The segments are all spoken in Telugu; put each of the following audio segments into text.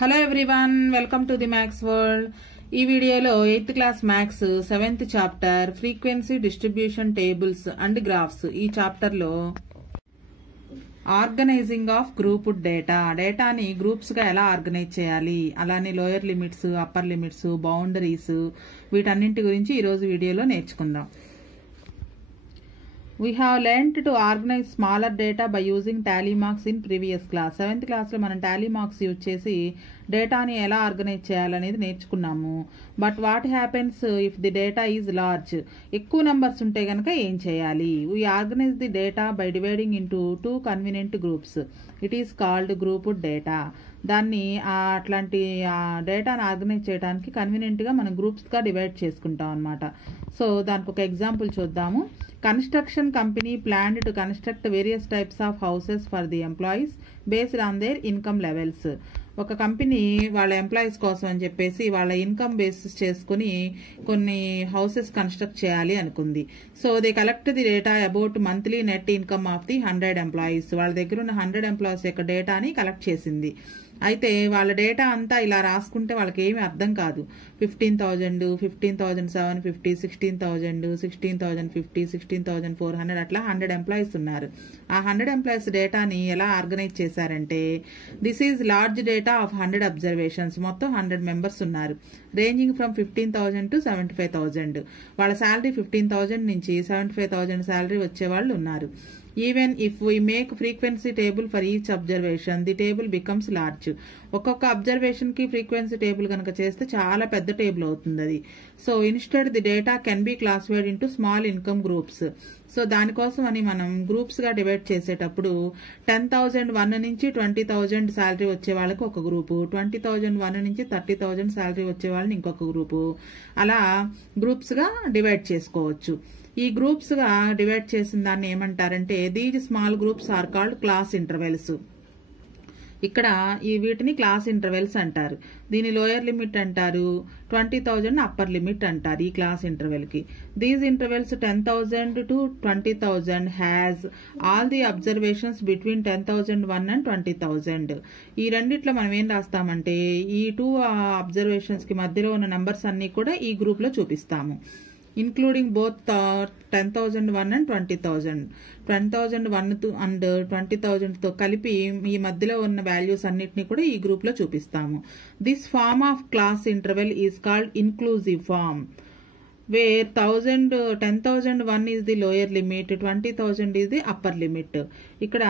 Hello everyone, welcome to the maths world. ఈ వీడియోలో 8th class maths 7th chapter frequency distribution tables and graphs ఈ చాప్టర్ లో ఆర్గనైజింగ్ ఆఫ్ గ్రూప్డ్ డేటాని గ్రూప్స్ గా ఎలా ఆర్గనైజ్ చేయాలి, అలానే lower limits, upper limits, boundaries వీటన్నింటి గురించి ఈ రోజు వీడియోలో నేర్చుకుందాం. We have learnt to organize smaller data by using tally marks in previous class. 7th class లో మనం tally marks యూజ్ చేసి డేటాని ఎలా ఆర్గనైజ్ చేయాలనేది నేర్చుకున్నాము. But what happens if the data is large? ఎక్కువ నెంబర్స్ ఉంటే కనుక ఏం చేయాలి? We organise the data by dividing into 2 convenient groups. It is called grouped data. దాన్ని అట్లాంటి డేటాను ఆర్గనైజ్ చేయడానికి కన్వీనియంట్గా మనం గ్రూప్స్గా డివైడ్ చేసుకుంటాం అనమాట. సో దానికి ఒక ఎగ్జాంపుల్ చూద్దాము. Construction company planned to construct various types of houses for the employees based on their income levels. ఒక కంపెనీ వాళ్ళ ఎంప్లాయీస్ కోసం అని చెప్పేసి వాళ్ళ ఇన్కమ్ బేసిస్ చేసుకుని కొన్ని హౌసెస్ కన్స్ట్రక్ట్ చేయాలి అనుకుంది. So they collect the data about monthly net income of the 100 employees. వాళ్ళ దగ్గర ఉన్న 100 ఎంప్లాయీస్ యొక్క డేటాని కలెక్ట్ చేసింది. అయితే వాళ్ళ డేటా అంతా ఇలా రాసుకుంటే వాళ్ళకి ఏమీ అర్థం కాదు. 15,000, 15,750, 16,000, 16,050, 16,400 అట్లా 100 ఎంప్లాయీస్ ఉన్నారు. ఆ 100 ఎంప్లాయీస్ డేటాని ఎలా ఆర్గనైజ్ చేశారంటే, this is large data of 100 observations. మొత్తం 100 మెంబర్స్ ఉన్నారు. Ranging from 15,000 to 75,000. వాళ్ళ శాలరీ 15,000 నుంచి 75,000 శాలరీ వచ్చేవాళ్ళు ఉన్నారు. Even if we make frequency table for each observation, the table becomes large. ఒక్కొక్క అబ్జర్వేషన్ కి ఫ్రీక్వెన్సీ టేబుల్ కనుక చేస్తే చాలా పెద్ద టేబుల్ అవుతుంది అది. So instead the data can be classified into small income groups. So దానికోసం అని మనం గ్రూప్స్ గా డివైడ్ చేసేటప్పుడు 10,001 నుంచి 20,000 శాలరీ వచ్చే వాళ్ళకి ఒక గ్రూపు, 20,001 నుంచి 30,000 శాలరీ వచ్చే వాళ్ళని ఇంకొక గ్రూపు, అలా గ్రూప్స్ గా డివైడ్ చేసుకోవచ్చు. ఈ గ్రూప్స్ గా డివైడ్ చేసిన దాన్ని ఏమంటారంటే, these small groups are called class intervals. ఇక్కడ ఈ వీటిని క్లాస్ ఇంటర్వెల్స్ అంటారు. దీని లోయర్ లిమిట్ అంటారు, 20,000 అప్పర్ లిమిట్ అంటారు ఈ క్లాస్ ఇంటర్వెల్ కి. These intervals 10,000 to 20,000 has all the observations between 10,001 and 20,000. ఈ రెండిట్లో మనం ఏం రాస్తామంటే, ఈ 2 అబ్జర్వేషన్స్ కి మధ్యలో ఉన్న నంబర్స్ అన్ని కూడా ఈ గ్రూప్ లో చూపిస్తాము. Including both 10,001 and 20,000. 10,001 అండ్ 20,000 తో కలిపి ఈ మధ్యలో ఉన్న వాల్యూస్ అన్నిటిని కూడా ఈ గ్రూప్ లో చూపిస్తాము. This form of class interval is called inclusive form, where 10,001 is the lower limit, 20,000 is the upper limit. ఇక్కడ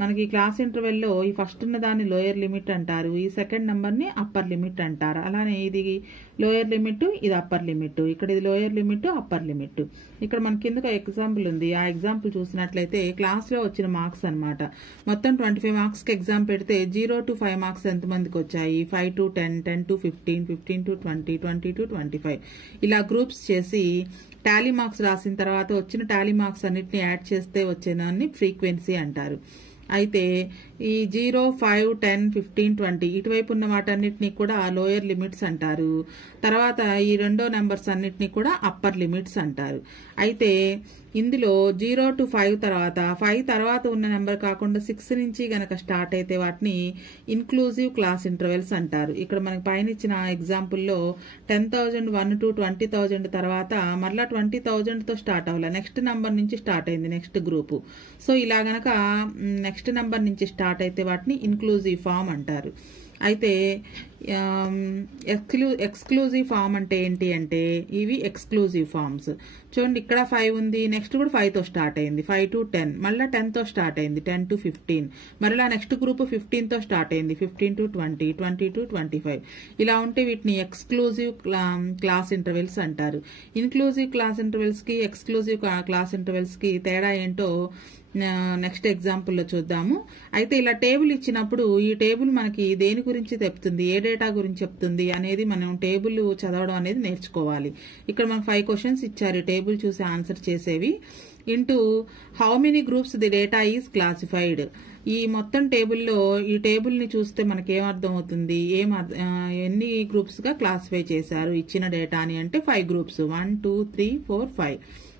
మనకి క్లాస్ ఇంటర్వెల్ లో ఈ ఫస్ట్ ఉన్న దాన్ని లోయర్ లిమిట్ అంటారు, ఈ సెకండ్ నంబర్ ని అప్పర్ లిమిట్ అంటారు. అలానే ఇది లోయర్ లిమిట్, ఇది అప్పర్ లిమిట్. ఇక్కడ ఇది లోయర్ లిమిట్, అప్పర్ లిమిట్. ఇక్కడ మన కింద ఎగ్జాంపుల్ ఉంది. ఆ ఎగ్జాంపుల్ చూసినట్లయితే క్లాస్ లో వచ్చిన మార్క్స్ అన్నమాట. మొత్తం 25 మార్క్స్ కి ఎగ్జామ్ పెడితే 0 to 5 మార్క్స్ ఎంత మందికి వచ్చాయి? 5 to 10, 10 to 15, 15 to 20, 20 to 25 ఇలా గ్రూప్స్ చేసి టాలీ మార్క్స్ రాసిన తర్వాత వచ్చిన టాలీ మార్క్స్ అన్నిటిని యాడ్ చేస్తే వచ్చేదాన్ని ఫ్రీక్వెన్సీ అంటారు. అయితే ఈ 0, 5, 10, 15, 20 ఇటువైపు ఉన్న వాటన్నిటిని కూడా లోయర్ లిమిట్స్ అంటారు. తర్వాత ఈ రెండో నెంబర్స్ అన్నిటిని కూడా అప్పర్ లిమిట్స్ అంటారు. అయితే ఇందులో 0 to 5 తర్వాత 5 తర్వాత ఉన్న నెంబర్ కాకుండా 6 నుంచి గనక స్టార్ట్ అయితే వాటిని ఇన్క్లూజివ్ క్లాస్ ఇంటర్వెల్స్ అంటారు. ఇక్కడ మనకి పైన ఇచ్చిన ఎగ్జాంపుల్లో 10,001 to 20,000 తర్వాత మరలా 20,000 తో స్టార్ట్ అవ్వాలి, నెక్స్ట్ నెంబర్ నుంచి స్టార్ట్ అయింది నెక్స్ట్ గ్రూపు. సో ఇలా గనక నెక్స్ట్ నెంబర్ నుంచి స్టార్ట్ అయితే వాటిని ఇన్క్లూజివ్ ఫామ్ అంటారు. అయితే ఎక్స్క్లూజివ్ ఫామ్ అంటే ఏంటి అంటే, ఇవి ఎక్స్క్లూజివ్ ఫార్మ్స్. చూడండి, ఇక్కడ 5 ఉంది, నెక్స్ట్ కూడా 5 తో స్టార్ట్ అయింది, 5 to 10, మళ్ళీ 10 తో స్టార్ట్ అయింది, 10 to 15, మరలా నెక్స్ట్ గ్రూప్ 15 తో స్టార్ట్ అయింది, 15 to 20, 20 to 25. ఇలా ఉంటే వీటిని ఎక్స్క్లూజివ్ క్లాస్ ఇంటర్వెల్స్ అంటారు. ఇన్క్లూజివ్ క్లాస్ ఇంటర్వెల్స్ కి ఎక్స్క్లూజివ్ క్లాస్ ఇంటర్వెల్స్ కి తేడా ఏంటో నెక్స్ట్ ఎగ్జాంపుల్ లో చూద్దాము. అయితే ఇలా టేబుల్ ఇచ్చినప్పుడు ఈ టేబుల్ మనకి దేని గురించి చెప్తుంది, ఏ డేటా గురించి చెప్తుంది అనేది మనం టేబుల్ చదవడం అనేది నేర్చుకోవాలి. ఇక్కడ మనకు 5 క్వశ్చన్స్ ఇచ్చారు, టేబుల్ చూసి ఆన్సర్ చేసేవి. Into how many groups the data is classified. ఈ మొత్తం టేబుల్లో ఈ టేబుల్ ని చూస్తే మనకేమర్థం అవుతుంది, ఎన్ని గ్రూప్స్ గా క్లాసిఫై చేశారు ఇచ్చిన డేటాని అంటే 5 గ్రూప్స్, 1, 2, 3, 4,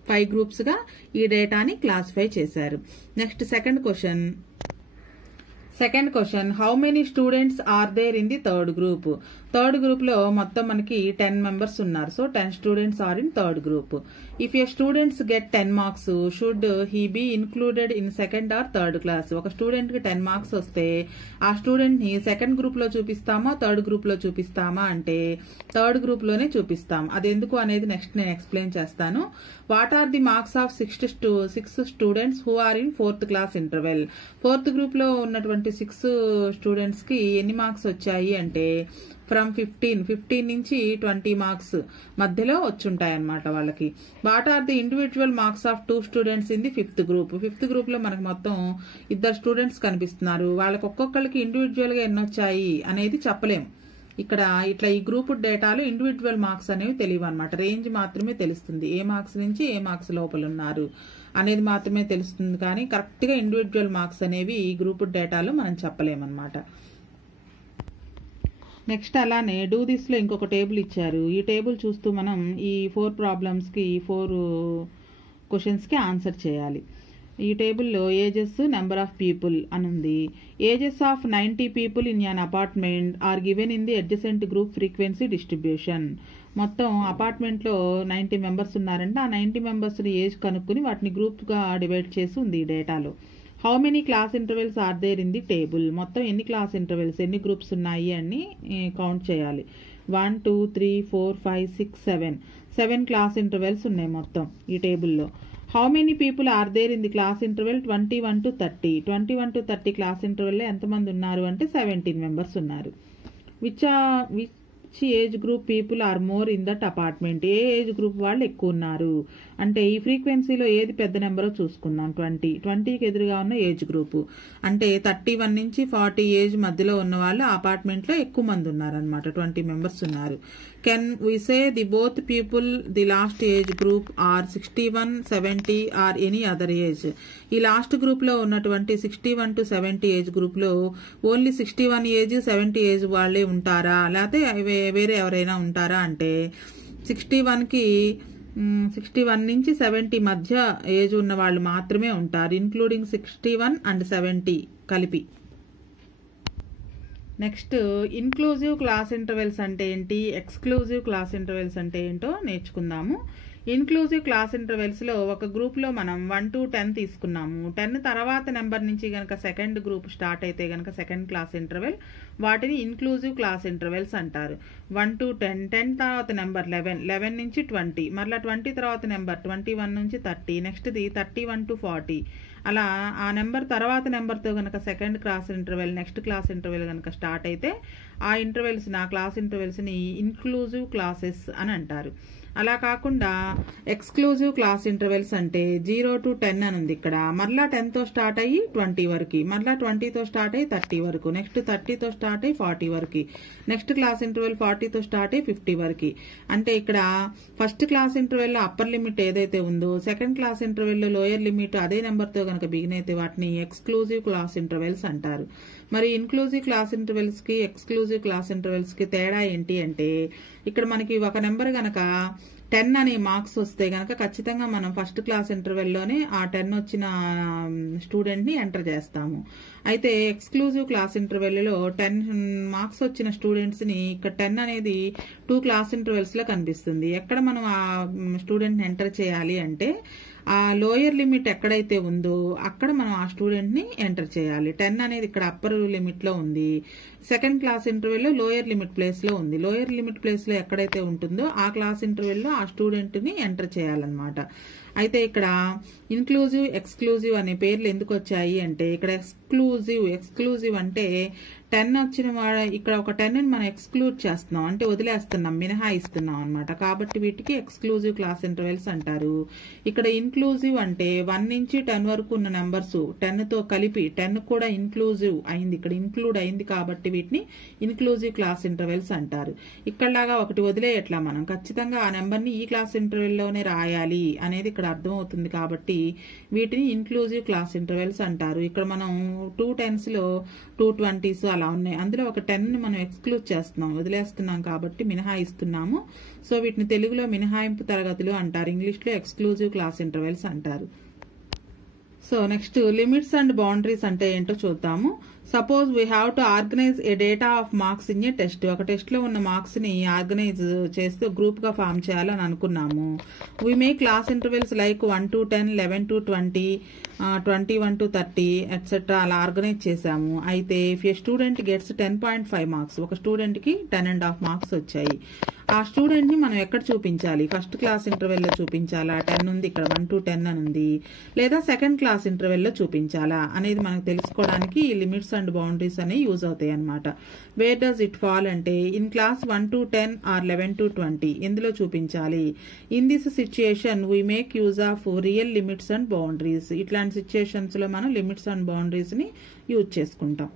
5 గ్రూప్స్ గా ఈ డేటాని క్లాసిఫై చేశారు. Next second question, second question, how many students are there in the third group? Third group లో మొత్తం మనకి 10 మెంబర్స్ ఉన్నారు. So 10 students are in third group. If your students get 10 marks should he be included in second or third class? ఒక స్టూడెంట్ కి 10 మార్క్స్ వస్తే ఆ స్టూడెంట్ ని సెకండ్ గ్రూప్ లో చూపిస్తామా థర్డ్ గ్రూప్ లో చూపిస్తామా అంటే థర్డ్ గ్రూప్ లోనే చూపిస్తాం. అది ఎందుకు అనేది నెక్స్ట్ నేను ఎక్స్ప్లెయిన్ చేస్తాను. What are the marks of 6 students who are in fourth class interval? Fourth group లో ఉన్నటువంటి 6 స్టూడెంట్స్ కి ఎన్ని మార్క్స్ వచ్చాయి అంటే ఫ్రమ్ 15 నుంచి 20 మార్క్స్ మధ్యలో వచ్చుంటాయి అన్నమాట వాళ్ళకి. What are the individual marks of 2 students in the fifth group? Fifth group లో మనకు మొత్తం 2 స్టూడెంట్స్ కనిపిస్తున్నారు. వాళ్ళకి ఒక్కొక్కరికి ఇండివిజువల్ గా ఎన్ని వచ్చాయి అనేది చెప్పలేం. ఇక్కడ ఇట్లా ఈ గ్రూప్ డేటాలో ఇండివిజువల్ మార్క్స్ అనేవి తెలియవు అనమాట. రేంజ్ మాత్రమే తెలుస్తుంది, ఏ మార్క్స్ నుంచి ఏ మార్క్స్ లోపల ఉన్నారు అనేది మాత్రమే తెలుస్తుంది. కానీ కరెక్ట్ గా ఇండివిజువల్ మార్క్స్ అనేవి ఈ గ్రూప్ డేటాలో మనం చెప్పలేమన్నమాట. నెక్స్ట్ అలానే డూ దిస్ లో ఇంకొక టేబుల్ ఇచ్చారు. ఈ టేబుల్ చూస్తూ మనం ఈ 4 ప్రాబ్లమ్స్ కి 4 క్వశ్చన్స్ కి ఆన్సర్ చేయాలి. ఈ టేబుల్లో ఏజెస్, నెంబర్ ఆఫ్ పీపుల్ అని ఉంది. Ages of 90 people in an apartment are given in the adjacent group frequency distribution. మొత్తం అపార్ట్మెంట్ లో 90 మెంబర్స్ ఉన్నారంటే ఆ 90 మెంబర్స్ ఏజ్ కనుక్కుని వాటిని గ్రూప్ గా డివైడ్ చేసి ఉంది ఈ డేటాలో. How many class intervals are there in the table? మొత్తం ఎన్ని క్లాస్ ఇంటర్వెల్స్, ఎన్ని గ్రూప్స్ ఉన్నాయి అని కౌంట్ చేయాలి. 1 2 3 4 5 6 7 క్లాస్ ఇంటర్వెల్స్ ఉన్నాయి మొత్తం ఈ టేబుల్లో. How many people are there in the class interval 21 to 30? 21 to 30 class ఇంటర్వెల్లో ఎంతమంది ఉన్నారు అంటే 17 మెంబర్స్ ఉన్నారు. Which age group people are more in that apartment? ఏ ఏజ్ గ్రూప్ వాళ్ళు ఎక్కువ ఉన్నారు అంటే ఈ ఫ్రీక్వెన్సీలో ఏది పెద్ద నెంబరో చూసుకుందాం. 20కి ఎదురుగా ఉన్న ఏజ్ గ్రూప్ అంటే 31 నుంచి 40 ఏజ్ మధ్యలో ఉన్న వాళ్ళు అపార్ట్మెంట్ లో ఎక్కువ మంది ఉన్నారనమాట. 20 మెంబర్స్ ఉన్నారు. Can we say the both people the last age group are 61, 70 or any other age? ఈ లాస్ట్ గ్రూప్ లో ఉన్నటువంటి 61 to 70 ఏజ్ గ్రూప్ లో ఓన్లీ 61 ఏజ్ 70 ఏజ్ వాళ్లే ఉంటారా లేకపోతే వేరే ఎవరైనా ఉంటారా అంటే 61 నుంచి 70 మధ్య ఏజ్ ఉన్న వాళ్ళు మాత్రమే ఉంటారు, ఇంక్లూడింగ్ 61 and 70 కలిపి. నెక్స్ట్ ఇన్క్లూజివ్ క్లాస్ ఇంటర్వెల్స్ అంటే ఏంటి, ఎక్స్క్లూజివ్ క్లాస్ ఇంటర్వెల్స్ అంటే ఏంటో నేర్చుకుందాము. ఇన్క్లూజివ్ క్లాస్ ఇంటర్వెల్స్ లో ఒక గ్రూప్ లో మనం 1 to 10 తీసుకున్నాము. 10 తర్వాత నెంబర్ నుంచి గనక సెకండ్ గ్రూప్ స్టార్ట్ అయితే గనక సెకండ్ క్లాస్ ఇంటర్వెల్, వాటిని ఇన్క్లూజివ్ క్లాస్ ఇంటర్వెల్స్ అంటారు. 1 to 10, 10 తర్వాత నెంబర్ 11, 11 నుంచి 20, మరలా 20 తర్వాత నెంబర్ 21 నుంచి 30, నెక్స్ట్ ది 31 to 40. అలా ఆ నెంబర్ తర్వాత నెంబర్తో గనక second class interval next class interval గనక స్టార్ట్ అయితే ఆ ఇంటర్వెల్స్ ఆ క్లాస్ ఇంటర్వెల్స్ని ఇన్క్లూజివ్ క్లాసెస్ అని అంటారు. అలా కాకుండా ఎక్స్క్లూజివ్ క్లాస్ ఇంటర్వెల్స్ అంటే 0 to 10 అని ఉంది ఇక్కడ. మరలా 10తో స్టార్ట్ అయ్యి 20 వరకు, మరలా 20తో స్టార్ట్ అయ్యి 30 వరకు, నెక్స్ట్ 30తో స్టార్ట్ అయ్యి 40 వరకు, నెక్స్ట్ క్లాస్ ఇంటర్వెల్ 40తో స్టార్ట్ అయ్యి 50 వరకు. అంటే ఇక్కడ ఫస్ట్ క్లాస్ ఇంటర్వెల్లో అప్పర్ లిమిట్ ఏదైతే ఉందో సెకండ్ క్లాస్ ఇంటర్వెల్లో లోయర్ లిమిట్ అదే నెంబర్తో కనుక బిగిన్ అయితే వాటిని ఎక్స్క్లూజివ్ క్లాస్ ఇంటర్వెల్స్ అంటారు. మరి ఇన్క్లూజివ్ క్లాస్ ఇంటర్వెల్స్ కి ఎక్స్క్లూజివ్ క్లాస్ ఇంటర్వెల్స్ కి తేడా ఏంటి అంటే ఇక్కడ మనకి ఒక నెంబర్ గనక 10 అనే మార్క్స్ వస్తే గనక ఖచ్చితంగా మనం ఫస్ట్ క్లాస్ ఇంటర్వెల్లోనే ఆ 10 వచ్చిన స్టూడెంట్ ని ఎంటర్ చేస్తాము. అయితే ఎక్స్క్లూజివ్ క్లాస్ ఇంటర్వెల్లో 10 మార్క్స్ వచ్చిన స్టూడెంట్స్ ని ఇక్కడ 10 అనేది 2 క్లాస్ ఇంటర్వెల్స్ లో కనిపిస్తుంది. ఎక్కడ మనం ఆ స్టూడెంట్ ని ఎంటర్ చేయాలి అంటే ఆ లోయర్ లిమిట్ ఎక్కడైతే ఉందో అక్కడ మనం ఆ స్టూడెంట్ ని ఎంటర్ చేయాలి. 10 అనేది ఇక్కడ అప్పర్ లిమిట్ లో ఉంది, సెకండ్ క్లాస్ ఇంటర్వెల్లో లోయర్ లిమిట్ ప్లేస్ లో ఉంది. లోయర్ లిమిట్ ప్లేస్ లో ఎక్కడైతే ఉంటుందో ఆ క్లాస్ ఇంటర్వెల్లో ఆ స్టూడెంట్ ని ఎంటర్ చేయాలన్నమాట. అయితే ఇక్కడ ఇన్క్లూజివ్ ఎక్స్క్లూజివ్ అనే పేర్లు ఎందుకు వచ్చాయి అంటే ఇక్కడ ఎక్స్క్లూజివ్ అంటే 10 వచ్చిన ఇక్కడ ఒక 10 ని మనం ఎక్స్క్లూడ్ చేస్తున్నాం అంటే వదిలేస్తున్నాం, మినహాయిస్తున్నాం అనమాట. కాబట్టి వీటికి ఎక్స్క్లూజివ్ క్లాస్ ఇంటర్వెల్స్ అంటారు. ఇక్కడ ఇన్క్లూజివ్ అంటే 1 నుంచి 10 వరకు ఉన్న నెంబర్స్ 10తో కలిపి 10 కూడా ఇన్క్లూజివ్ అయింది, ఇక్కడ ఇంక్లూడ్ అయింది కాబట్టి వీటిని ఇన్క్లూజివ్ క్లాస్ ఇంటర్వెల్స్ అంటారు. ఇక్కడలాగా ఒకటి వదిలేయట్లా, మనం ఖచ్చితంగా ఆ నెంబర్ ని ఈ క్లాస్ ఇంటర్వెల్లోనే రాయాలి అనేది ఇక్కడ అర్థమవుతుంది కాబట్టి వీటిని ఇన్క్లూజివ్ క్లాస్ ఇంటర్వెల్స్ అంటారు. ఇక్కడ మనం 2 10s లో 2 20s అలా ఉన్నాయి, అందులో ఒక 10 ని మనం ఎక్స్క్లూడ్ చేస్తున్నాం, వదిలేస్తున్నాం కాబట్టి మినహాయిస్తున్నాము. సో వీటిని తెలుగులో మినహాయింపు తరగతులు అంటారు, ఇంగ్లీష్ లో ఎక్స్క్లూజివ్ క్లాస్ ఇంటర్వెల్స్ అంటారు. So next limits and boundaries అంటే ఏంటో చూద్దాము. Suppose we have to organise A data of marks in a test. ఒక టెస్ట్లో ఉన్న మార్క్స్ని ఆర్గనైజ్ చేస్తూ గ్రూప్గా ఫామ్ చేయాలని అనుకున్నాము. We make class intervals like 1 to 10, 11 to 20, 21 to 30 etcetera అలా ఆర్గనైజ్ చేశాము. అయితే if a student gets 10.5 marks, ఒక స్టూడెంట్కి 10.5 మార్క్స్ వచ్చాయి. ఆ స్టూడెంట్ని మనం ఎక్కడ చూపించాలి? ఫస్ట్ క్లాస్ ఇంటర్వెల్లో చూపించాలా? 10 ఉంది ఇక్కడ, 1 to 10 అని ఉంది, లేదా సెకండ్ క్లాస్ ఇంటర్వెల్లో చూపించాలా అనేది మనకు తెలుసుకోవడానికి లిమిట్స్ అండ్ బౌండరీస్ అనేవి యూజ్ అవుతాయి అనమాట. వేర్ డస్ ఇట్ ఫాల్ అంటే in class 1 to 10 or 11 to 20 ఎందులో చూపించాలి? In this situation we make use of real limits and boundaries. ఇట్లాంటి సిచ్యుయేషన్స్ లో మనం లిమిట్స్ అండ్ బౌండరీస్ ని యూజ్ చేసుకుంటాం.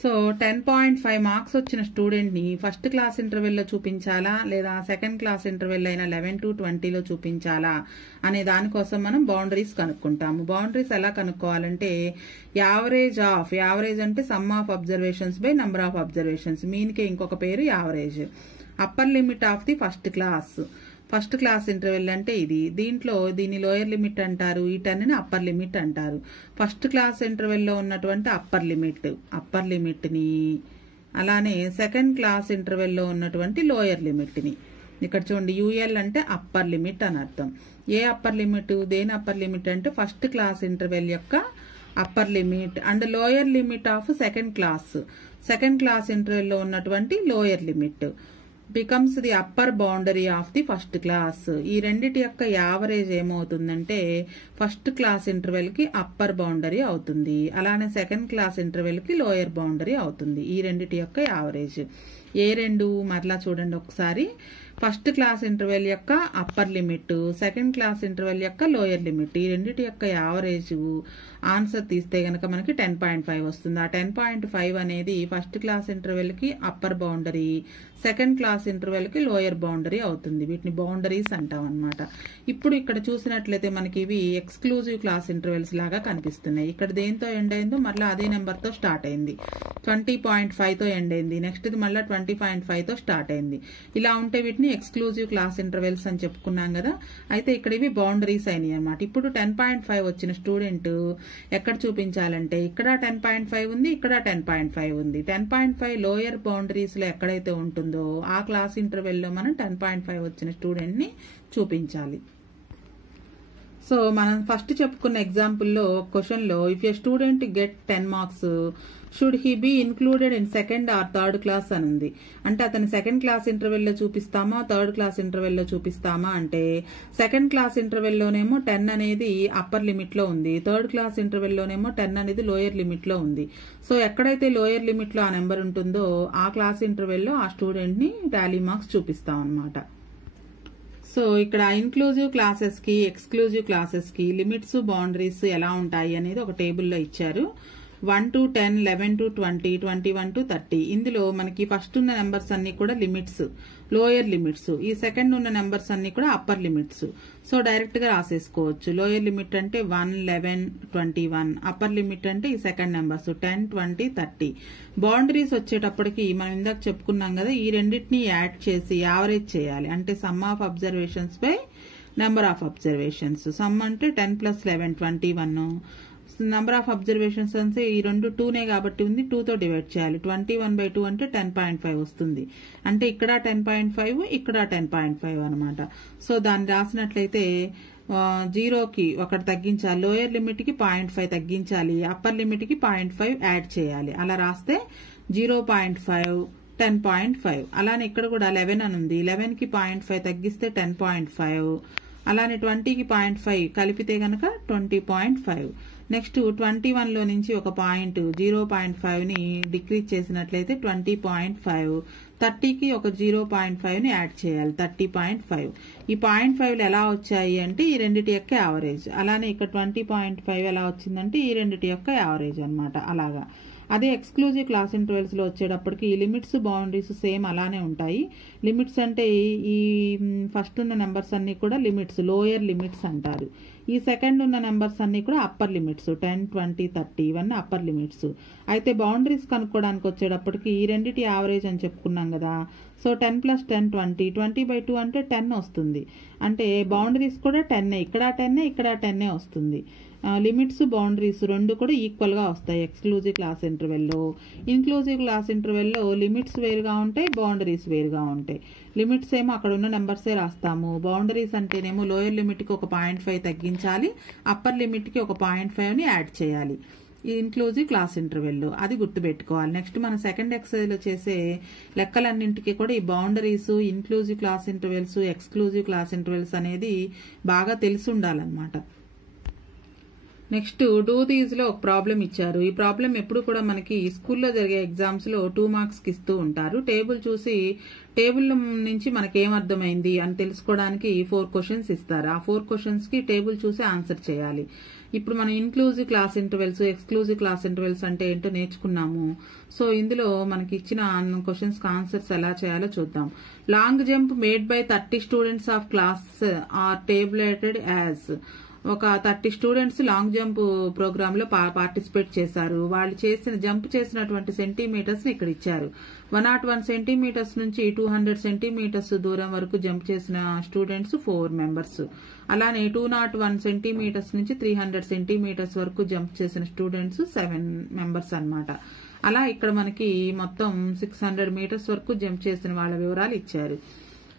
సో 10.5 మార్క్స్ వచ్చిన స్టూడెంట్ని ఫస్ట్ క్లాస్ ఇంటర్వెల్లో చూపించాలా లేదా సెకండ్ క్లాస్ ఇంటర్వెల్ అయిన 11 to 20లో చూపించాలా అనే దానికోసం మనం బౌండరీస్ కనుక్కుంటాము. బౌండరీస్ ఎలా కనుక్కోవాలంటే యావరేజ్ అంటే sum of observations by number of observations. మీన్కి ఇంకొక పేరు average. Upper limit of the first class interval అంటే ఇది. దీన్ని లోయర్ లిమిట్ అంటారు, ఈ 10ని అప్పర్ లిమిట్ అంటారు. ఫస్ట్ క్లాస్ ఇంటర్వెల్లో ఉన్నటువంటి అప్పర్ లిమిట్ని, అలానే సెకండ్ క్లాస్ ఇంటర్వెల్లో ఉన్నటువంటి లోయర్ లిమిట్ని. ఇక్కడ చూడండి, యూఎల్ అంటే అప్పర్ లిమిట్ అని అర్థం. ఏ అప్పర్ లిమిట్? దేని అప్పర్ లిమిట్ అంటే ఫస్ట్ క్లాస్ ఇంటర్వెల్ యొక్క upper limit and lower limit of second class ఇంటర్వెల్లో ఉన్నటువంటి lower limit becomes the upper boundary of the first class. ఈ రెండిటి యొక్క యావరేజ్ ఏమవుతుందంటే ఫస్ట్ క్లాస్ ఇంటర్వెల్ కి అప్పర్ బౌండరీ అవుతుంది, అలానే సెకండ్ క్లాస్ ఇంటర్వెల్ కి లోయర్ బౌండరీ అవుతుంది. ఈ రెండిటి యొక్క యావరేజ్. ఏ రెండు? మరలా చూడండి ఒకసారి. ఫస్ట్ క్లాస్ ఇంటర్వెల్ యొక్క upper limit, second class interval యొక్క లోయర్ లిమిట్, ఈ రెండిటి యొక్క యావరేజ్ ఆన్సర్ తీస్తే గనక మనకి 10.5 వస్తుంది. ఆ 10.5 అనేది ఫస్ట్ క్లాస్ ఇంటర్వెల్ కి upper boundary, second class interval కి లోయర్ బౌండరీ అవుతుంది. వీటిని బౌండరీస్ అంటాం అనమాట. ఇప్పుడు ఇక్కడ చూసినట్లయితే మనకి ఇవి ఎక్స్క్లూజివ్ క్లాస్ ఇంటర్వెల్స్ లాగా కనిపిస్తున్నాయి. ఇక్కడ దేంతో ఎండ్ అయిందో మళ్ళీ అదే నెంబర్ తో స్టార్ట్ అయింది. 20.5 తో ఎండ్ అయింది. నెక్స్ట్ ఇది మళ్ళీ 20.5 తో స్టార్ట్ అయింది. ఇలా ఉంటే వీటిని ఎక్స్క్లూజివ్ క్లాస్ ఇంటర్వెల్స్ అని చెప్పుకున్నాం కదా. అయితే ఇక్కడ ఇవి బౌండరీస్ అయినాయి అనమాట. ఇప్పుడు 10.5 వచ్చిన స్టూడెంట్ ఎక్కడ చూపించాలంటే ఇక్కడ 10.5 ఉంది, ఇక్కడ 10.5 ఉంది. 10.5 లోయర్ బౌండరీస్ లో ఎక్కడైతే ఉంటుందో ఆ క్లాస్ ఇంటర్వెల్ లో మనం 10.5 వచ్చిన స్టూడెంట్ ని చూపించాలి. సో మనం ఫస్ట్ చెప్పుకున్న ఎగ్జాంపుల్లో క్వశ్చన్ లో if a student get 10 marks should he be included in second or third class అని ఉంది. అంటే అతని సెకండ్ క్లాస్ ఇంటర్వెల్లో చూపిస్తామా, థర్డ్ క్లాస్ ఇంటర్వెల్లో చూపిస్తామా అంటే సెకండ్ క్లాస్ ఇంటర్వెల్లోనేమో 10 అనేది అప్పర్ లిమిట్ లో ఉంది, థర్డ్ క్లాస్ ఇంటర్వెల్లోనేమో 10 అనేది లోయర్ లిమిట్ లో ఉంది. సో ఎక్కడైతే లోయర్ లిమిట్ లో ఆ నెంబర్ ఉంటుందో ఆ క్లాస్ ఇంటర్వెల్లో ఆ స్టూడెంట్ ని టాలీ మార్క్స్ చూపిస్తాం అనమాట. సో ఇక్కడ ఇన్క్లూజివ్ క్లాసెస్ కి ఎక్స్క్లూజివ్ క్లాసెస్ కి లిమిట్స్ బౌండరీస్ ఎలా ఉంటాయి అనేది ఒక టేబుల్లో ఇచ్చారు. 1 to 10, 11 to 20, 21 to 30. ఇందులో మనకి ఫస్ట్ ఉన్న నెంబర్స్ అన్ని కూడా లిమిట్స్, లోయర్ లిమిట్స్. ఈ సెకండ్ ఉన్న నెంబర్స్ అన్ని కూడా అప్పర్ లిమిట్స్. సో డైరెక్ట్ గా రాసేసుకోవచ్చు. లోయర్ లిమిట్ అంటే 1, 11, 21. అప్పర్ లిమిట్ అంటే ఈ సెకండ్ నెంబర్స్ 10, 20, 30. బౌండరీస్ వచ్చేటప్పటికి మనం ఇందాక చెప్పుకున్నాం కదా, ఈ రెండింటిని యాడ్ చేసి యావరేజ్ చేయాలి. అంటే sum of observations by number of observations. Some అంటే 10 plus 11, 21. నెంబర్ ఆఫ్ అబ్జర్వేషన్స్ అంటే ఈ రెండు 2నే కాబట్టి ఉంది, 2తో డివైడ్ చేయాలి. 21/2 అంటే 10.5 వస్తుంది. అంటే ఇక్కడ 10.5, ఇక్కడ 10.5 అనమాట. సో దాన్ని రాసినట్లయితే 0కి ఒకటి తగ్గించాలి, లోయర్ లిమిట్ కి 0.5 తగ్గించాలి, అప్పర్ లిమిట్ కి 0.5 యాడ్ చేయాలి. అలా రాస్తే 0.5, 10.5. అలానే ఇక్కడ కూడా 11 అని ఉంది, 11కి 0.5 తగ్గిస్తే 10.5. అలానే 20కి 0.5 కలిపితే గనక 20.5. నెక్స్ట్ 21లో నుంచి ఒక పాయింట్ 0.5ని డిక్రీజ్ చేసినట్లయితే 20.5. 30కి ఒక 0.5ని యాడ్ చేయాలి, 30.5. ఈ 0.5లు ఎలా వచ్చాయి అంటే ఈ రెండిటి యొక్క యావరేజ్. అలానే ఇక్కడ 20.5 ఎలా వచ్చిందంటే ఈ రెండిటి యొక్క యావరేజ్ అనమాట. అలాగా అదే ఎక్స్క్లూజివ్ క్లాస్ ఇంటర్వెల్స్ లో వచ్చేటప్పటికి ఈ లిమిట్స్ బౌండరీస్ సేమ్ అలానే ఉంటాయి. లిమిట్స్ అంటే ఈ ఫస్ట్ ఉన్న నెంబర్స్ అన్ని కూడా లిమిట్స్, లోయర్ లిమిట్స్ అంటారు. ఈ సెకండ్ ఉన్న నెంబర్స్ అన్ని కూడా అప్పర్ లిమిట్స్, 10, 20, 30 ఇవన్నీ అప్పర్ లిమిట్స్. అయితే బౌండరీస్ కనుక్కోవడానికి వచ్చేటప్పటికి ఈ రెండిటి యావరేజ్ అని చెప్పుకున్నాం కదా. So 10 plus 10, 20. 20/2 అంటే 10 వస్తుంది. అంటే బౌండరీస్ కూడా 10, ఇక్కడ 10, ఇక్కడ 10 వస్తుంది. లిమిట్స్ బౌండరీస్ రెండు కూడా ఈక్వల్గా వస్తాయి ఎక్స్క్లూజివ్ క్లాస్ ఇంటర్వెల్లో. ఇన్క్లూజివ్ క్లాస్ ఇంటర్వెల్లో లిమిట్స్ వేరుగా ఉంటాయి, బౌండరీస్ వేరుగా ఉంటాయి. లిమిట్స్ ఏమో అక్కడ ఉన్న నెంబర్సే రాస్తాము, బౌండరీస్ అంటేనేమో లోయర్ లిమిట్కి ఒక 0.5 తగ్గించాలి, అప్పర్ లిమిట్కి ఒక 0.5ని యాడ్ చేయాలి ఈ ఇన్క్లూజివ్ క్లాస్ ఇంటర్వెల్లో. అది గుర్తుపెట్టుకోవాలి. నెక్స్ట్ మన సెకండ్ ఎక్సర్సైజ్లో చేసే లెక్కలన్నింటికి కూడా ఈ boundaries, inclusive class intervals, exclusive class intervals అనేది బాగా తెలిసి ఉండాలన్నమాట. నెక్స్ట్ డూ దీస్లో ఒక ప్రాబ్లం ఇచ్చారు. ఈ ప్రాబ్లం ఎప్పుడు కూడా మనకి స్కూల్లో జరిగే ఎగ్జామ్స్లో 2 మార్క్స్కి ఇస్తూ ఉంటారు. టేబుల్ చూసి టేబుల్ నుంచి మనకేమర్థమైంది అని తెలుసుకోవడానికి 4 క్వశ్చన్స్ ఇస్తారు. ఆ 4 క్వశ్చన్స్కి టేబుల్ చూసి ఆన్సర్ చేయాలి. ఇప్పుడు మనం inclusive class intervals, exclusive class intervals అంటే ఏంటో నేర్చుకున్నాము. సో ఇందులో మనకి ఇచ్చిన క్వశ్చన్స్కి ఆన్సర్స్ ఎలా చేయాలో చూద్దాం. Long jump made by 30 students of class are tabulated as. ఒక 30 స్టూడెంట్స్ లాంగ్ జంప్ ప్రోగ్రామ్ లో పార్టిసిపేట్ చేశారు. వాళ్ళు జంప్ చేసినటువంటి సెంటీమీటర్స్ ని ఇక్కడ ఇచ్చారు. 101 సెంటీమీటర్స్ నుంచి 200 సెంటీమీటర్స్ దూరం వరకు జంప్ చేసిన స్టూడెంట్స్ 4 మెంబర్స్. అలానే 201 సెంటీమీటర్స్ నుంచి 300 సెంటీమీటర్స్ వరకు జంప్ చేసిన స్టూడెంట్స్ 7 మెంబర్స్ అన్నమాట. అలా ఇక్కడ మనకి మొత్తం 600 మీటర్స్ వరకు జంప్ చేసిన వాళ్ళ వివరాలు ఇచ్చారు.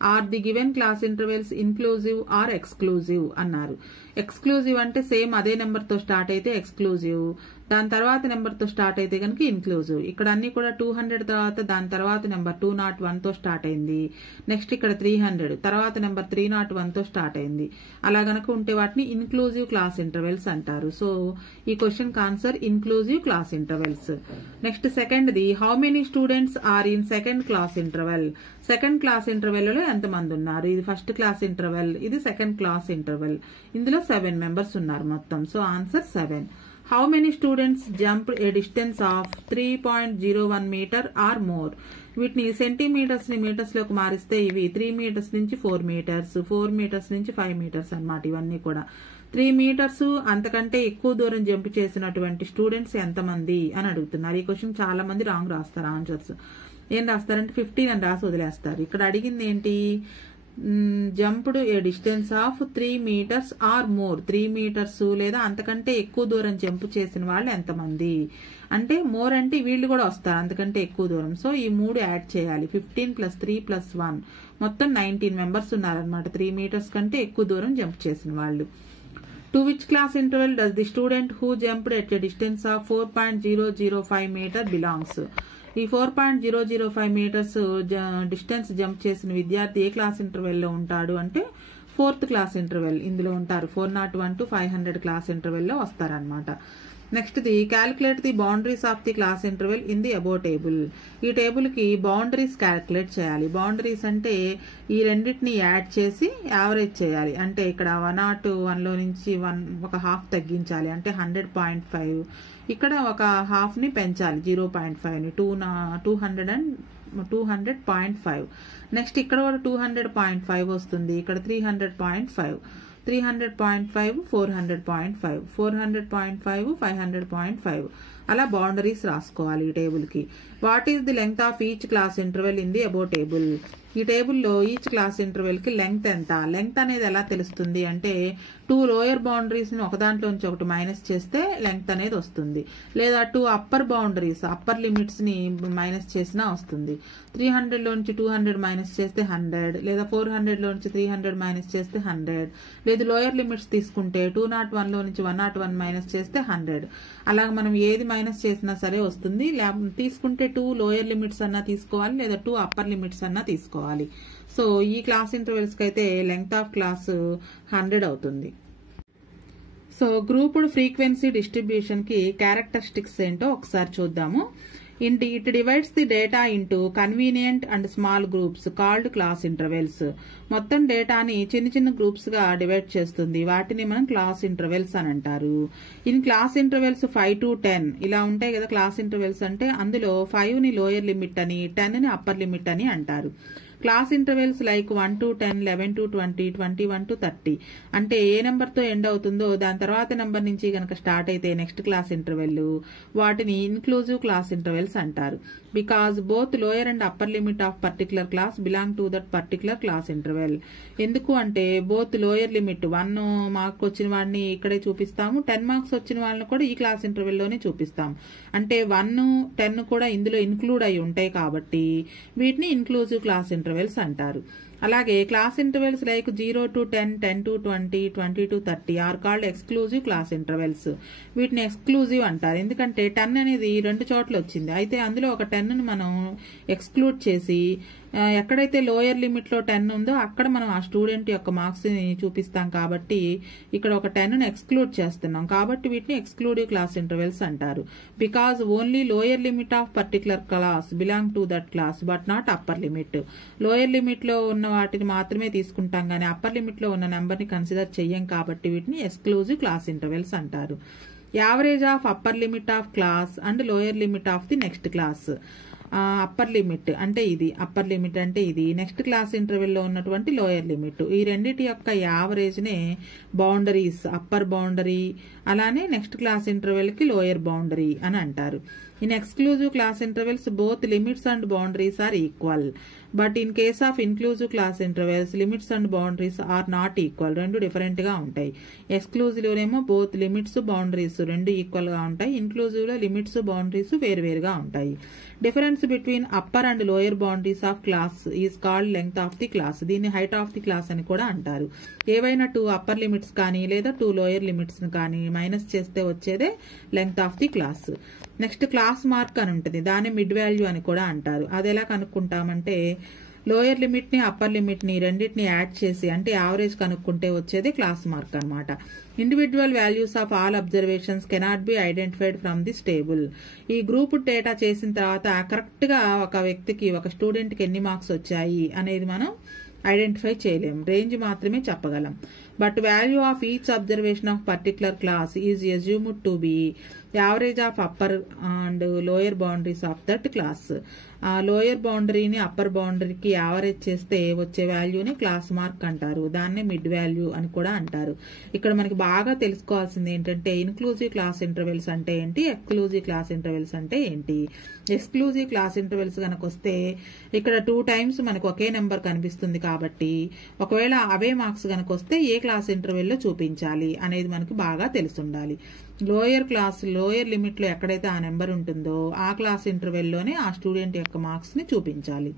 Are the given class intervals inclusive or exclusive అన్నారు. ఎక్స్క్లూజివ్ అంటే సేమ్ అదే నెంబర్ తో స్టార్ట్ అయితే ఎక్స్క్లూజివ్, దాని తర్వాత నెంబర్ తో స్టార్ట్ అయితే కనుక ఇన్క్లూజివ్. ఇక్కడ అన్ని కూడా 200 తర్వాత దాని తర్వాత నెంబర్ 201 తో స్టార్ట్ అయింది. నెక్స్ట్ ఇక్కడ 300 తర్వాత నెంబర్ 301 తో స్టార్ట్ అయింది. అలా గనక ఉంటే వాటిని ఇన్క్లూజివ్ క్లాస్ ఇంటర్వెల్స్ అంటారు. సో ఈ question answer inclusive class intervals. Next second the how many students are in second class interval. Second class interval లో ఎంతమంది ఉన్నారు? ఇది ఫస్ట్ క్లాస్ ఇంటర్వెల్, ఇది సెకండ్ క్లాస్ ఇంటర్వెల్. ఇందులో 7 మెంబర్స్ ఉన్నారు మొత్తం. So answer 7. How many students jump a distance of 3.01 meter or more. వీటిని సెంటీమీటర్స్ ని మీటర్స్ లోకి మారిస్తే ఇవి 3 మీటర్స్ నుంచి 4 మీటర్స్, 4 మీటర్స్ నుంచి 5 మీటర్స్ అన్నమాట. ఇవన్నీ కూడా 3 మీటర్స్ అంతకంటే ఎక్కువ దూరం జంప్ చేసినటువంటి స్టూడెంట్స్ ఎంతమంది అని అడుగుతున్నారు. ఈ క్వశ్చన్ చాలా మంది రాంగ్ రాస్తారు ఆన్సర్స్. ఏం రాస్తారంటే 15 అని రాసి వదిలేస్తారు. ఇక్కడ అడిగింది ఏంటి? Jumped a distance of 3 meters or more. 3 meters లేదా అంతకంటే ఎక్కువ దూరం జంప్ చేసిన వాళ్ళు ఎంతమంది అంటే, మోర్ అంటే వీళ్ళు కూడా వస్తారు అంతకంటే ఎక్కువ దూరం. సో ఈ 3 యాడ్ చేయాలి. 15 + 3 + 1 మొత్తం 19 మెంబర్స్ ఉన్నారనమాట 3 మీటర్స్ కంటే ఎక్కువ దూరం జంప్ చేసిన వాళ్ళు. To which class interval does the student who jumped at a distance of 4.005 meter belongs. ఈ 4.005 మీటర్స్ డిస్టెన్స్ జంప్ చేసిన విద్యార్థి ఏ క్లాస్ ఇంటర్వెల్ లో ఉంటాడు అంటే 4th క్లాస్ ఇంటర్వెల్ ఇందులో ఉంటారు. 401 to 500 క్లాస్ ఇంటర్వెల్ లో వస్తారనమాట. Next the calculate the boundaries of the class interval in the above table. ఈ టేబుల్ కి బౌండరీస్ క్యాలిక్యులేట్ చేయాలి. బౌండరీస్ అంటే ఈ రెండింటిని యాడ్ చేసి యావరేజ్ చేయాలి. అంటే ఇక్కడ 101 లో నుంచి ఒక హాఫ్ తగ్గించాలి అంటే 100.5. ఇక్కడ ఒక హాఫ్ ని పెంచాలి 0.5ని 200.5. నెక్స్ట్ ఇక్కడ కూడా 200.5 వస్తుంది. ఇక్కడ 300.5, 300.5, 400.5, 400.5, 500.5 అలా బౌండరీస్ రాసుకోవాలి ఈ టేబుల్ కి. What is the length of each class interval in the above table. ఈ టేబుల్లో ఈచ్ క్లాస్ ఇంటర్వెల్ కి లెంగ్త్ ఎంత? లెంగ్త్ అనేది ఎలా తెలుస్తుంది అంటే 2 లోయర్ బౌండరీస్ ని ఒక దాంట్లోంచి ఒకటి మైనస్ చేస్తే లెంగ్త్ అనేది వస్తుంది. లేదా 2 అప్పర్ బౌండరీస్, అప్పర్ లిమిట్స్ ని మైనస్ చేసినా వస్తుంది. 300 లోంచి 200 మైనస్ చేస్తే 100, లేదా 400 లోంచి 300 మైనస్ చేస్తే 100. లేదు లోయర్ లిమిట్స్ తీసుకుంటే 201 లో నుంచి 101 మైనస్ చేస్తే 100. అలాగే మనం ఏది మైనస్ చేసినా సరే వస్తుంది. తీసుకుంటే 2 లోయర్ లిమిట్స్ అన్నా తీసుకోవాలి, లేదా 2 అప్పర్ లిమిట్స్ అన్నా తీసుకోవాలి. సో ఈ క్లాస్ ఇంటర్వెల్స్ కి అయితే లెంగ్త్ ఆఫ్ క్లాస్ 100 అవుతుంది. సో గ్రూప్డ్ ఫ్రీక్వెన్సీ డిస్ట్రిబ్యూషన్ కి క్యారెక్టరిస్టిక్స్ ఏంటో ఒకసారి చూద్దాము. It divides the data into convenient and small groups called class intervals. మొత్తం డేటాని చిన్న చిన్న గ్రూప్స్ గా డివైడ్ చేస్తుంది. వాటిని మనం క్లాస్ ఇంటర్వెల్స్ అని అంటారు. ఇన్ క్లాస్ ఇంటర్వెల్స్ 5 to 10 ఇలా ఉంటాయి కదా క్లాస్ ఇంటర్వెల్స్ అంటే, అందులో 5 ని లోయర్ లిమిట్ అని 10 ని అప్పర్ లిమిట్ అని అంటారు. Class intervals like 1 to 10, 11 to 20, 21 to 30 అంటే ఏ నెంబర్ తో ఎండ్ అవుతుందో దాని తర్వాత నెంబర్ నుంచి గనక స్టార్ట్ అయితే నెక్స్ట్ క్లాస్ ఇంటర్వెల్ వాటిని ఇన్క్లూజివ్ క్లాస్ ఇంటర్వెల్స్ అంటారు. Because both lower and upper limit of particular class belong to that particular class interval. ఎందుకు అంటే బోత్ లోయర్ లిమిట్ 1 మార్క్ వచ్చిన వాడిని ఇక్కడే చూపిస్తాము, 10 మార్క్స్ వచ్చిన వాళ్ళని కూడా ఈ క్లాస్ ఇంటర్వెల్ లోనే చూపిస్తాం. అంటే 1, 10 కూడా ఇందులో ఇన్క్లూడ్ అయి ఉంటాయి కాబట్టి వీటిని ఇన్క్లూజివ్ క్లాస్ ఇంటర్వెల్స్ అంటారు. అలాగే class intervals like 0 to 10, 10 to 20, 20 to 30 or called exclusive class intervals. వీటిని ఎక్స్క్లూజివ్ అంటారు ఎందుకంటే 10 అనేది 2 చోట్ల వచ్చింది. అయితే అందులో ఒక 10 ను మనం ఎక్స్క్లూడ్ చేసి ఎక్కడైతే లోయర్ లిమిట్ లో 10 ఉందో అక్కడ మనం ఆ స్టూడెంట్ యొక్క మార్క్స్ ని చూపిస్తాం కాబట్టి ఇక్కడ ఒక 10 ను ఎక్స్క్లూడ్ చేస్తున్నాం కాబట్టి వీటిని ఎక్స్క్లూడివ్ క్లాస్ ఇంటర్వెల్స్ అంటారు. Because only lower limit of particular class belong to that class but not upper limit. Lower limit లో ఉన్న వాటిని మాత్రమే తీసుకుంటాం కానీ అప్పర్ లిమిట్ లో ఉన్న నెంబర్ ని కన్సిడర్ చెయ్యం కాబట్టి వీటిని ఎక్స్క్లూజివ్ క్లాస్ ఇంటర్వెల్స్ అంటారు. Average of upper limit of class and lower limit of the next class. Upper limit అంటే ఇది, అప్పర్ లిమిట్ అంటే ఇది, నెక్స్ట్ క్లాస్ ఇంటర్వెల్ లో ఉన్నటువంటి లోయర్ లిమిట్. ఈ రెండిటి యొక్క యావరేజ్ నే బౌండరీస్, అప్పర్ బౌండరీ అలానే నెక్స్ట్ క్లాస్ ఇంటర్వెల్ కి లోయర్ బౌండరీ అని అంటారు. In exclusive class intervals both limits and boundaries are equal. But in case of inclusive class intervals limits and boundaries are not equal. రెండు డిఫరెంట్ గా ఉంటాయి. ఎక్స్క్లూజివ్ లోనేమో బోత్ లిమిట్స్ బౌండరీస్ రెండు ఈక్వల్ గా ఉంటాయి. ఇన్క్లూజివ్ లో లిమిట్స్ బౌండరీస్ వేరువేరుగా ఉంటాయి. Difference between upper and lower boundaries of class is called length of the class. దీన్ని హైట్ ఆఫ్ ది క్లాస్ అని కూడా అంటారు. ఏవైనా 2 అప్పర్ లిమిట్స్ కానీ లేదా 2 లోయర్ లిమిట్స్ కానీ మైనస్ చేస్తే వచ్చేదే length of the class. Next class mark అని ఉంటుంది, దాన్ని మిడ్ వాల్యూ అని కూడా అంటారు. అది ఎలా కనుక్కుంటామంటే లోయర్ లిమిట్ ని అప్పర్ లిమిట్ ని రెండింటిని యాడ్ చేసి అంటే యావరేజ్ కనుక్కుంటే వచ్చేది క్లాస్ మార్క్ అన్నమాట. Individual values of all observations cannot be identified from this table. ఈ గ్రూప్ డేటా చేసిన తర్వాత కరెక్ట్ గా ఒక వ్యక్తికి ఒక స్టూడెంట్ కి ఎన్ని మార్క్స్ వచ్చాయి అనేది మనం ఐడెంటిఫై చేయలేం, రేంజ్ మాత్రమే చెప్పగలం. But value of each observation of particular class is assumed to be average of upper and lower boundaries of that class. ఆ లోయర్ బౌండరీని అప్పర్ బౌండరీకి యావరేజ్ చేస్తే వచ్చే వాల్యూని క్లాస్ మార్క్ అంటారు. దాన్నే మిడ్ వాల్యూ అని కూడా అంటారు. ఇక్కడ మనకి బాగా తెలుసుకోవాల్సింది ఏంటంటే ఇన్క్లూజివ్ క్లాస్ ఇంటర్వెల్స్ అంటే ఏంటి, ఎక్స్క్లూజివ్ క్లాస్ ఇంటర్వెల్స్ అంటే ఏంటి. ఎక్స్క్లూజివ్ క్లాస్ ఇంటర్వెల్స్ కనుక వస్తే ఇక్కడ 2 times మనకు ఒకే నెంబర్ కనిపిస్తుంది కాబట్టి ఒకవేళ అవే మార్క్స్ కనుక వస్తే ఏ క్లాస్ ఇంటర్వెల్ లో చూపించాలి అనేది మనకి బాగా తెలుసుండాలి. లోయర్ లిమిట్ లో ఎక్కడైతే ఆ నెంబర్ ఉంటుందో ఆ క్లాస్ ఇంటర్వెల్ లోనే ఆ స్టూడెంట్ యొక్క మార్క్స్ ని చూపించాలి.